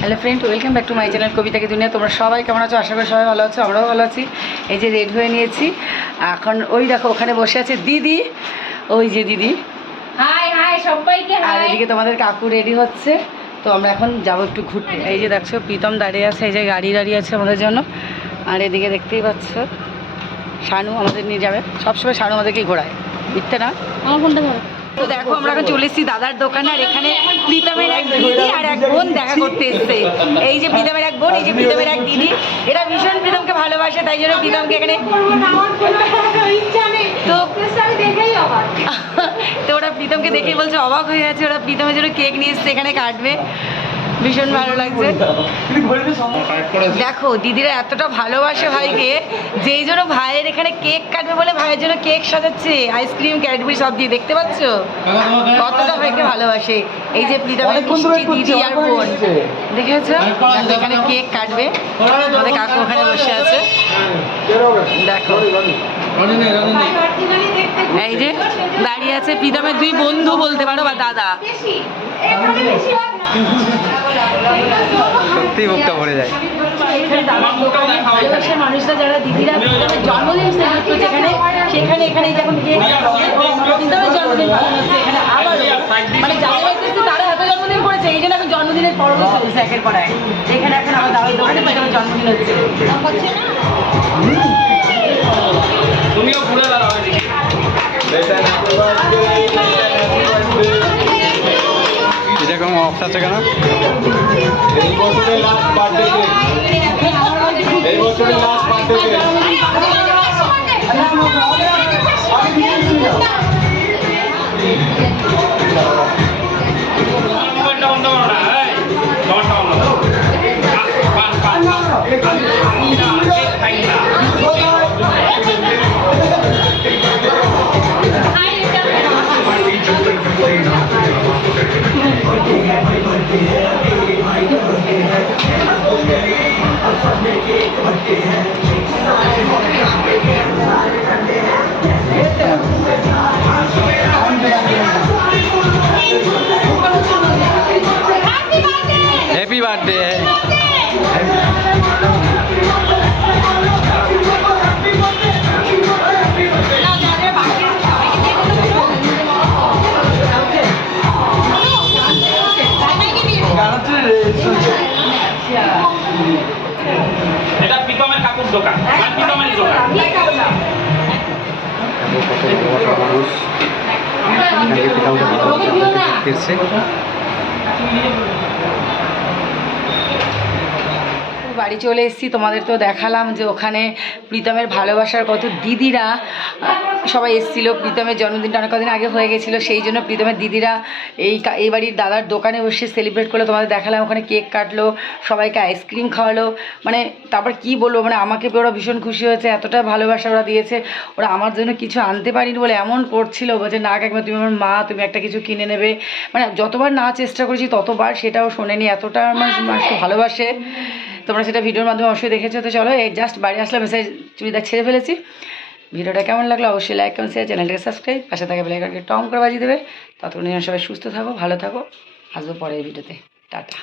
Hello friend welcome back to my channel কবিতাকে দুনিয়া তোমরা সবাই কেমন আছো? আশা করি সবাই ভালো আছো আমরাও ভালো আছি। এই যে রেড হয়ে নিয়েছি। এখন ওই দেখো ওখানে বসে আছে দিদি। ওই যে দিদি। হাই হাই সবাইকে আর এদিকে তোমাদের কাকু রেডি হচ্ছে। তো আমরা এখন যাব একটু ঘুরতে। এই যে দেখছ প্রীতম দাঁড়িয়ে আছে এই যে গাড়ি দাঁড়িয়ে আছে আমাদের জন্য। আর এদিকে দেখতেই পাচ্ছ শানু আমাদের নিয়ে যাবে। সবসময় শানু আমাদেরকেই ঘোরায়। মিথ্যে না? আমার ফোনটা ধরো। তো দেখো, আমরা এখন চলে এসেছি দাদার দোকানে, আর এখানে প্রীতমের এক দিদি আর এক বোন দেখা করতে এসছে। এই যে প্রীতমের এক বোন, এই যে প্রীতমের এক দিদি, এরা ভীষণ প্রীতমকে ভালোবাসে, তাই জন্য প্রীতমকে এখানে তো ওরা প্রীতমকে দেখেই বলছে, অবাক হয়ে যাচ্ছে ওরা প্রীতমের জন্য কেক নিয়ে এসছে, এখানে কাটবে। ভীষণ ভালো লাগছে। দেখো দিদিরা এতটা ভালোবাসে ভাইকে যেই জন্য ভাইয়ের এখানে কেক কাটবে বলে ভাইয়ের জন্য কেক সাজাচ্ছে আইসক্রিম ক্যাডবেরি সব দিয়ে দেখতে পাচ্ছ? কতটা ভাইকে ভালোবাসে। এই যে প্রীতমের মিষ্টি দিদি আর বোন। দেখেছ দেখো এখানে কেক কাটবে। আমাদের কাকু ওখানে বসে আছে। দেখো। এই যে দাঁড়িয়ে আছে প্রীতমের দুই বন্ধু বলতে পারো বা দাদা। হয় সত্যি বুকটা ভরে যায়। মানুষরা যারা দিদিরা জন্মদিন সেলিব্রেট সেখানে এখানে যখন কেক জন্মদিন পালন হচ্ছে। মানে যাদের বাড়িতে তারা এত জন্মদিন করেছে এই জন্য আমি জন্মদিনের পর্ব চলছে একের পর এক। এখানে এখন আমার দাদার দোকানে প্রীতমের জন্মদিন হচ্ছে। তুমিও ঘুরে কোনো অফ আছে কেন? কত মানুষ পিতামাতা ভালোবাসা বাড়ি চলে এসেছি তোমাদের তো দেখালাম যে ওখানে প্রীতমের ভালোবাসার কত দিদিরা সবাই এসেছিল। প্রীতমের জন্মদিনটা অনেক কদিন আগে হয়ে গেছিল, সেই জন্য প্রীতমের দিদিরা এই এই বাড়ির দাদার দোকানে বসে সেলিব্রেট করল। তোমাদের দেখালাম, ওখানে কেক কাটলো, সবাইকে আইসক্রিম খাওয়ালো। মানে তারপর কি বলব মানে আমাকে ওরা ভীষণ খুশি হয়েছে, এতটা ভালোবাসা ওরা দিয়েছে। ওরা আমার জন্য কিছু আনতে পারিনি বলে এমন করছিল, বলছে, না কাকিমা, তুমি আমার মা, তুমি একটা কিছু কিনে নেবে। মানে যতবার না চেষ্টা করেছি, ততবার সেটাও শোনেনি, এতটা আমার মানুষকে ভালোবাসে। তোমরা সেটা ভিডিওর মাধ্যমে অবশ্যই দেখেছ, তো চলো, এই জাস্ট বাড়ি আসলে মেসেজ চুড়িদার ছেড়ে ফেলেছি। ভিডিওটা কেমন লাগল অবশ্যই লাইক কমেন্ট শেয়ার চ্যানেলটাকে সাবস্ক্রাইব পাশে থাকা বেলাইকনকে টম করে বাজিয়ে দেবে। ততক্ষণ সবাই সুস্থ থাকো, ভালো থাকো। আসব পরের ভিডিওতে টাটা।